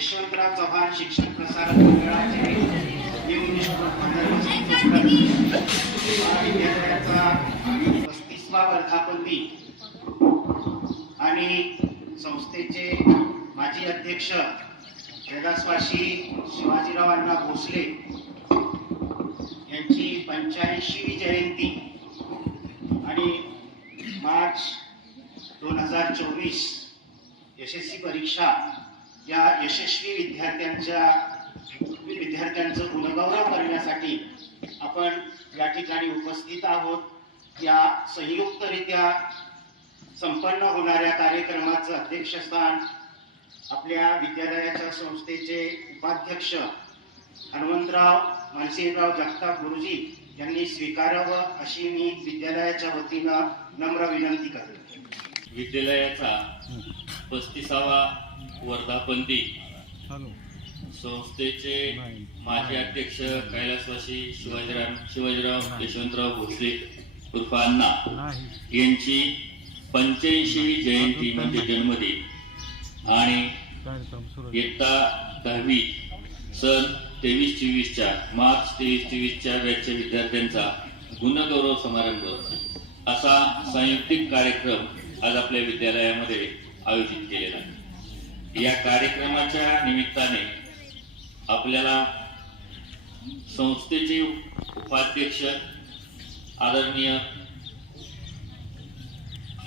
यशवंतराव चव्हाण शिक्षण प्रसारक मंडळाचे पस्तीसवा वर्धापन दिन आणि संस्थेचे माजी अध्यक्ष कैलासवासी शिवाजीराव अण्णा भोसले यांची पंच्याऐंशी जयंती आणि मार्च दोन हजार चोवीस यशस्वी परीक्षा या यशस्वी विद्यार्थ्यांच्या विद्यार्थ्यांचं गुणगौरव करण्यासाठी आपण या ठिकाणी उपस्थित आहोत. या संयुक्तरित्या संपन्न होणाऱ्या कार्यक्रमाचं अध्यक्षस्थान आपल्या विद्यालयाच्या संस्थेचे उपाध्यक्ष हनुमंतराव मानसिंगराव जगताप गुरुजी यांनी स्वीकारावं अशी मी विद्यालयाच्या वतीनं नम्र विनंती करतो. विद्यालयाचा पस्तीसावा वर्धापन दिन संस्थेचे माजी अध्यक्ष कैलासवासी शिवाजीराव शिवाजीराव यशवंतराव भोसले उर्फ अण्णा यांची पंच्याऐंशी जयंती म्हणजे जन्मदिन. आणि इयत्ता दहावी सन तेवीस चोवीसच्या मार्च तेवीस चोवीसच्या बॅचच्या विद्यार्थ्यांचा गुणगौरव समारंभ. असा संयुक्तिक कार्यक्रम आज आपल्या विद्यालयामध्ये आयोजित केलेला आहे. या कार्यक्रमाच्या निमित्ताने आपल्याला संस्थेचे उपाध्यक्ष आदरणीय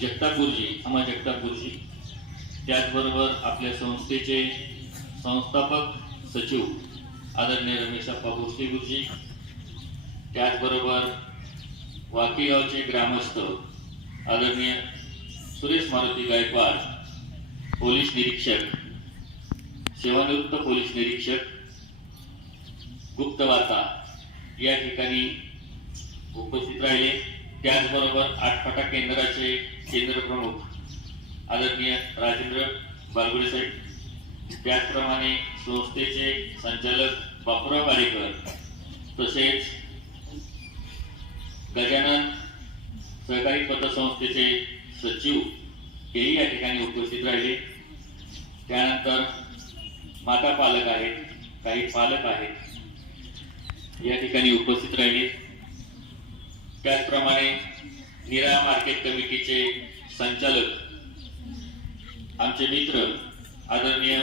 जगतापूरजी गुरुजी अमा जगतापूरजी गुरुजी त्याचबरोबर आपल्या संस्थेचे संस्थापक सचिव आदरणीय रमेशप्पा भोसलेगुरुजी त्याचबरोबर वाकीगावचे ग्रामस्थ आदरणीय सुरेश मारुती गायकवाड पोलीस निरीक्षक सेवानिवृत्त पोलीस निरीक्षक गुप्तवार्ता या ठिकाणी उपस्थित राहिले. त्याचबरोबर आठफाटा केंद्राचे केंद्र प्रमुख आदरणीय राजेंद्र बालगुडे साहेब त्याचप्रमाणे संस्थेचे संचालक बापूराव पाडेकर तसेच गजानन सहकारी पतसंस्थेचे सचिव हेही या ठिकाणी उपस्थित राहिले. त्यानंतर माता पालक आहेत काही पालक आहेत. या ठिकाणी उपस्थित राहिले. त्याचप्रमाणे निरा मार्केट कमिटीचे संचालक आमचे मित्र आदरणीय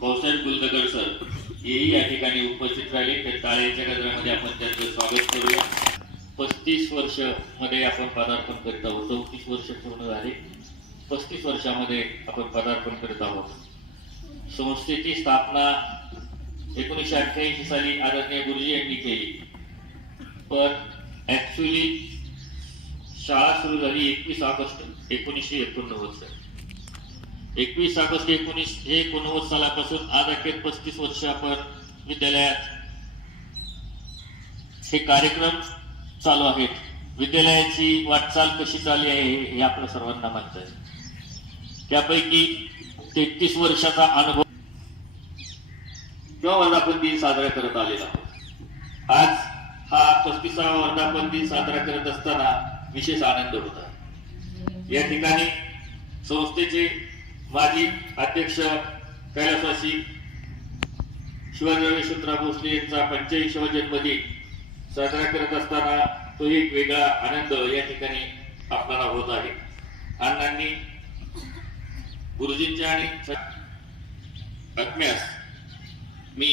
भाऊसाहेब कुलकर्णी सर हेही या ठिकाणी उपस्थित राहिले. तर टाळ्याच्या गजरामध्ये आपण त्यांचं स्वागत करूया. पस्तीस वर्षमध्ये आपण पदार्पण करीत आहोत. चौतीस वर्ष पूर्ण झाले. पस्तीस वर्षामध्ये आपण पदार्पण करीत आहोत. संस्थेची स्थापना एकोणीसशे अठ्ठ्याऐंशी साली आदरणीय गुरुजी यांनी केली. पण ऍक्च्युली शाळा सुरू झाली एकवीस ऑगस्ट एकोणीसशे एकोणनव्वद साली. एकवीस ऑगस्ट एकोणीस एकोणनव्वद सालापासून आज अखेर पस्तीस वर्ष आपण विद्यालयात हे कार्यक्रम चालू आहेत. विद्यालयाची वाटचाल कशी चालली आहे हे आपल्या सर्वांना माहीत आहे. त्यापैकी तेहतीस वर्षाचा अनुभव. किंवा वर्धापन दिन साजरा करत आलेला. आहोत. आज हा पस्तीसावा वर्धापन दिन साजरा करत असताना विशेष आनंद होता या ठिकाणी संस्थेचे माजी अध्यक्ष कैलासवासी शिवाजी यशवंतराव भोसले यांचा पंच्याऐंशीवा जन्मदिन साजरा करत असताना तो एक वेगळा आनंद या ठिकाणी आपल्याला होत आहे. अण्णांनी गुरुजींच्या आणि आत्म्यास मी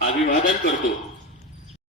अभिवादन करतो.